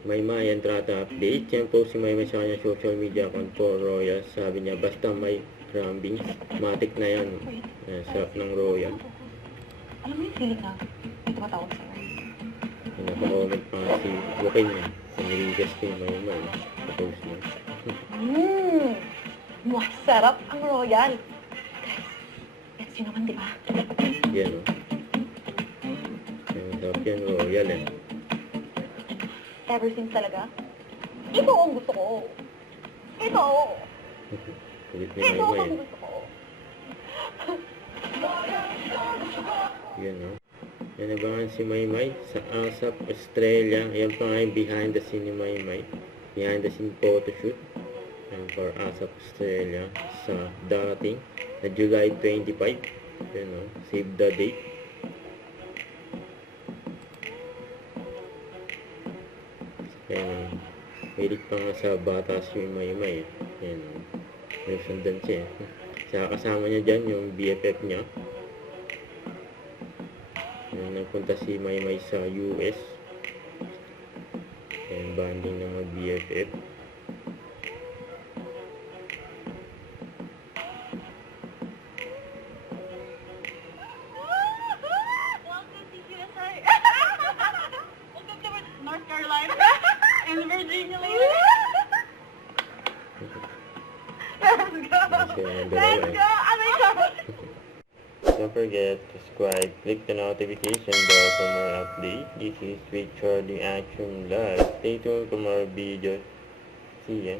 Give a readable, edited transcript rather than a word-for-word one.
Maymay entrata update. Yan po si Maymay sa kanyang social media account for Royal. Sabi niya, basta may rambings, matik na yan. Sarap ng Royal. Alam mo yung feeling na may tumatawag sa'yo? Pinapa-comment pa nga si Joaquin niya. Piniligas ko yung Maymay. Sa-post niya. Masarap ang Royal. Guys, gets yun naman, di ba? Yan o. Sarap yan Royal eh. Ever since talaga, ito ang gusto ko. Ito! Kulit ni Ito Maymay ang eh. gusto ko. Yan o. Yan abangan si Maymay sa ASAP Australia. Ayan pa nga yung behind the scene ni Maymay. Behind the scene photoshoot. Ayan for ASAP Australia sa dating na July 25. Yan o. Save the date. Ayan o. Hilig pa nga sa batas yung Maymay eh. Ayan o. May sundan siya eh. Saka kasama niya dyan yung BFF niya. Nagpunta si Maymay sa US. Ayan, banding ng mga BFF. Welcome to USA! Welcome to North Carolina and Virginia. Let's go! Let's go! Aray ko! Don't forget to subscribe, click the notification bell for more updates. This is Richard the Action Live. Stay tuned for more videos. See ya.